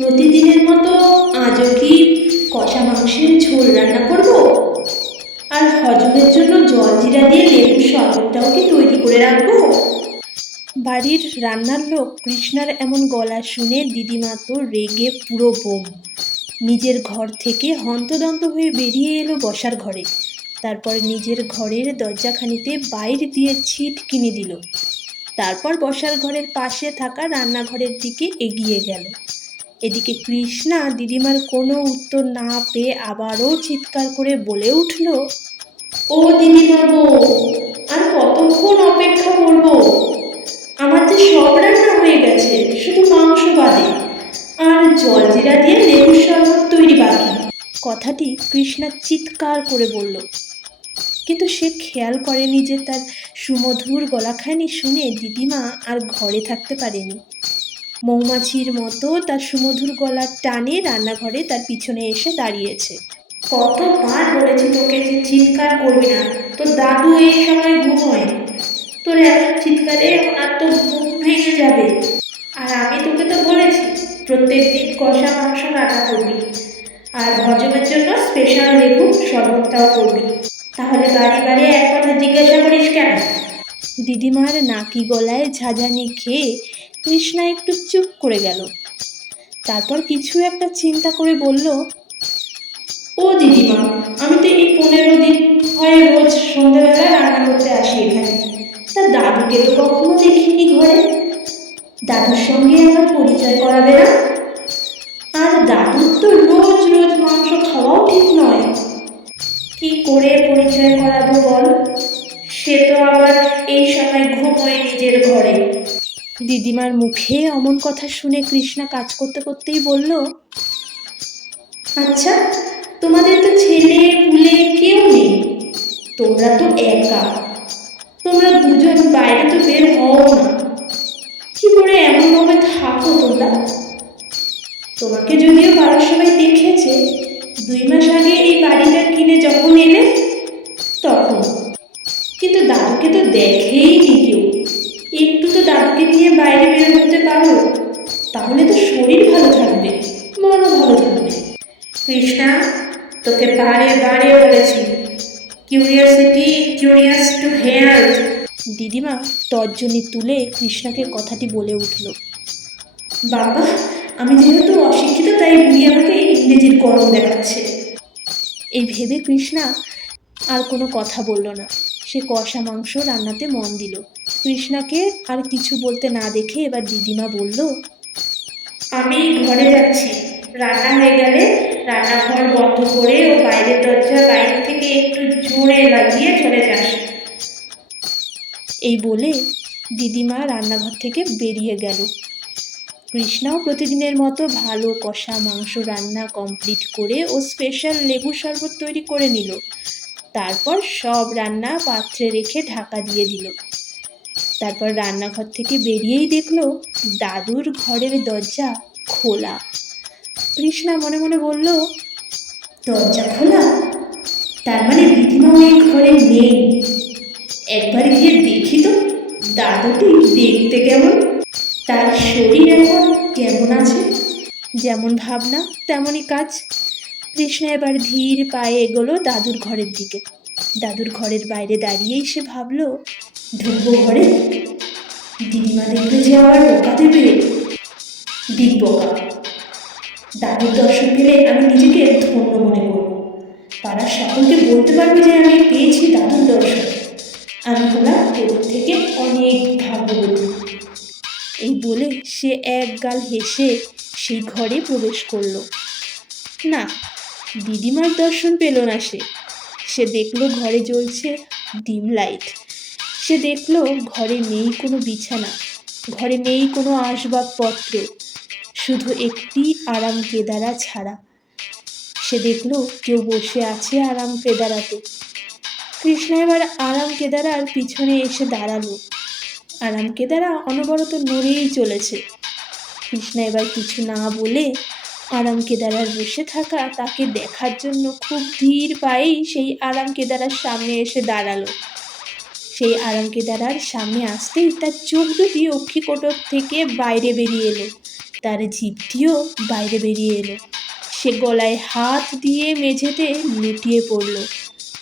প্রতিদিনের মতো আজও কি কষা মাংসের ঝোল রান্না করব? আর হজমের জন্য জলজিরা দিয়ে লেবুর শরবতটাও কি তৈরি করে রাখবো? বাড়ির রান্নার লোক কৃষ্ণার এমন গলা শুনে দিদিমা তো রেগে পুরো বোম। নিজের ঘর থেকে হন্তদন্ত হয়ে বেরিয়ে এলো বসার ঘরে। তারপর নিজের ঘরের দরজাখানিতে বাইরে দিয়ে ছিট কিনে দিল। তারপর বসার ঘরের পাশে থাকা রান্নাঘরের দিকে এগিয়ে গেল। এদিকে কৃষ্ণা দিদিমার কোনো উত্তর না পেয়ে আবারও চিৎকার করে বলে উঠল, ও দিদিমা গো, আর কতক্ষণ অপেক্ষা করব? আমার যে সব রান্না হয়ে গেছে, শুধু মাংস বাদে, আর জলজিরা দিয়ে লেবুর শরবত তৈরি বাকি। কথাটি কৃষ্ণা চিৎকার করে বলল, কিন্তু সে খেয়াল করেনি যে তার সুমধুর গলাখানি শুনে দিদিমা আর ঘরে থাকতে পারেনি। মৌমাছির মতো তার সুমধুর গলার টানে রান্নাঘরে তার পিছনে এসে দাঁড়িয়েছে। কতবার বলেছি তোকে যে চিৎকার করবি না, তোর দাদু এই সময় ঘুমোয়। তোর এত চিৎকারে ওনার তো ঘুম ভেঙে যাবে। আর আমি তোকে তো বলেছি প্রত্যেক দিন কষা মাংস রান্না করবি, আর হজমের জন্য স্পেশাল লেবু শরবতটাও করবি। তাহলে বাড়ি বাড়ি এক কথা জিজ্ঞাসা করিস কেন? দিদিমার নাকি গলায় ঝাঁঝানি খেয়ে কৃষ্ণা একটু চুপ করে গেল। তারপর কিছু একটা চিন্তা করে বলল, ও দিদিমা, আমি তো এই 15 দিন হয় রোজ সন্ধ্যাবেলা রান্না করতে আসি এখানে। তা দাদুকে তো কখনো দেখিনি ঘরে। দাদুর সঙ্গে আমার পরিচয় করাবে না? আর দাদুর তো রোজ রোজ মাংস খাওয়াও ঠিক নয়। কি করে পরিচয় করাবো বল? সে তো আবার এই সময় ঘুমোয় নিজের ঘরে। দিদিমার মুখে অমন কথা শুনে কৃষ্ণা কাজ করতে করতেই বলল, আচ্ছা, তোমাদের তো ছেলে পুলে কেউ নেই, তোমরা তো একা। তোমরা দুজন বাইরে তো বের হও না, কি করে এমনভাবে থাকো তোমরা? তোমাকে যদিও পাড়ার সবাই দেখেছে 2 মাস আগে এই বাড়িটা কিনে যখন এলে, তখন। কিন্তু দাদুকে তো দেখেই নি কেউ। একটু তো দাদুকে নিয়ে বাইরে বের হতে পারো, তাহলে তো শরীর ভালো থাকবে, মনও ভালো থাকবে। কৃষ্ণা, তোকে বারে বারে বলেছি, কিউরিয়াসিটি কিউরিয়াস টু হেলথ। দিদিমা তর্জনী তুলে কৃষ্ণাকে কথাটি বলে উঠল, বাবা, আমি যেহেতু অশিক্ষিত তাই বুড়ি আমাকে ইংরেজির গরম দেখাচ্ছে। এই ভেবে কৃষ্ণা আর কোনো কথা বলল না। সে কষা মাংস রান্নাতে মন দিল। কৃষ্ণাকে আর কিছু বলতে না দেখে এবার দিদিমা বলল, আমি ঘরে যাচ্ছি, রান্না হয়ে গেলে রান্নাঘর বন্ধ করে ও বাইরের দরজা বাইরে থেকে একটু জোরে লাগিয়ে চলে যাস। এই বলে দিদিমা রান্নাঘর থেকে বেরিয়ে গেল। কৃষ্ণাও প্রতিদিনের মতো ভালো কষা মাংস রান্না কমপ্লিট করে ও স্পেশাল লেবু শরবত তৈরি করে নিল। তারপর সব রান্না পাত্রে রেখে ঢাকা দিয়ে দিল। তারপর রান্নাঘর থেকে বেরিয়েই দেখলো দাদুর ঘরের দরজা খোলা। কৃষ্ণা মনে মনে বলল, দরজা খোলা, তার মানে দিদিমাও এই ঘরে নেই। একবার গিয়ে দেখি তো দাদুটি দেখতে কেমন, তার শরীর এখন কেমন আছে। যেমন ভাবনা তেমনই কাজ। কৃষ্ণা এবার ধীর পায়ে এগোলো দাদুর ঘরের দিকে। দাদুর ঘরের বাইরে দাঁড়িয়েই সে ভাবল, ঢুকবো ঘরে, দিদিমা দেখলে যে আবার বোকা দেবে। দিক বোকা। দাদুর দর্শন পেলে আমি নিজেকে ধন্য মনে করব। পাড়ার সকলকে বলতে পারবো যে আমি পেয়েছি দাদুর দর্শন। আমি হলাম তোর থেকে অনেক ভাগ্যবতী। এই বলে সে একগাল হেসে সেই ঘরে প্রবেশ করল। না, দিদিমার দর্শন পেল না সে দেখলো ঘরে জ্বলছে ডিম লাইট। সে দেখলো ঘরে নেই কোনো বিছানা, ঘরে নেই কোনো আসবাবপত্র, শুধু একটি আরাম কেদারা ছাড়া। সে দেখলো কেউ বসে আছে আরাম কেদারাতে। কৃষ্ণা এবার আরাম কেদারার পিছনে এসে দাঁড়ালো। আরাম কেদারা অনবরত নড়েই চলেছে। কৃষ্ণা এবার কিছু না বলে আরাম কেদারার বসে থাকা তাকে দেখার জন্য খুব ধীর পায়েই সেই আরাম কেদারার সামনে এসে দাঁড়ালো। সেই আরাম কেদারার সামনে আসতেই তার চোখ দুটি অক্ষিকোটর থেকে বাইরে বেরিয়ে এলো। তার জিভটিও বাইরে বেরিয়ে এলো। সে গলায় হাত দিয়ে মেঝেতে লুটিয়ে পড়ল।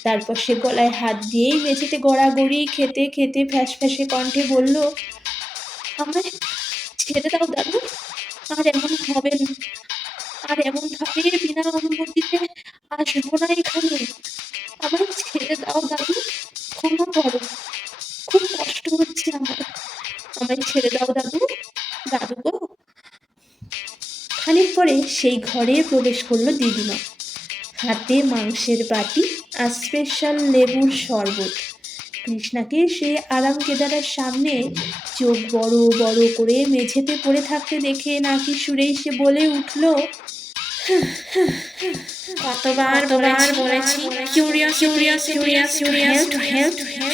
তারপর সে গলায় হাত দিয়েই মেঝেতে গড়াগড়ি খেতে খেতে ফ্যাঁসে কণ্ঠে বলল, আমায় ছেড়ে দাও দাদু, আর এমন হবে না, আর এমন ভাবে বিনা অনুমতিতে আসবো না এখানে। আমায় ছেড়ে দাও দাদু, ক্ষমা করো, খুব কষ্ট হচ্ছে আমার, আমায় ছেড়ে দাও দাদু, দাদু গো। খানিক পরে সেই ঘরে প্রবেশ করলো দিদিমা, হাতে মাংসের বাটি আর স্পেশাল লেবুর শরবত। কৃষ্ণাকে সে আরাম কেদারার সামনে চোখ বড় বড় করে মেঝেতে পড়ে থাকতে দেখে নাকি সুরেই সে বলে উঠল, কতবার বলেছি কিউরিয়াস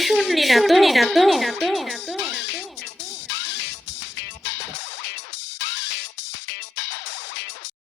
শুনলি না তো।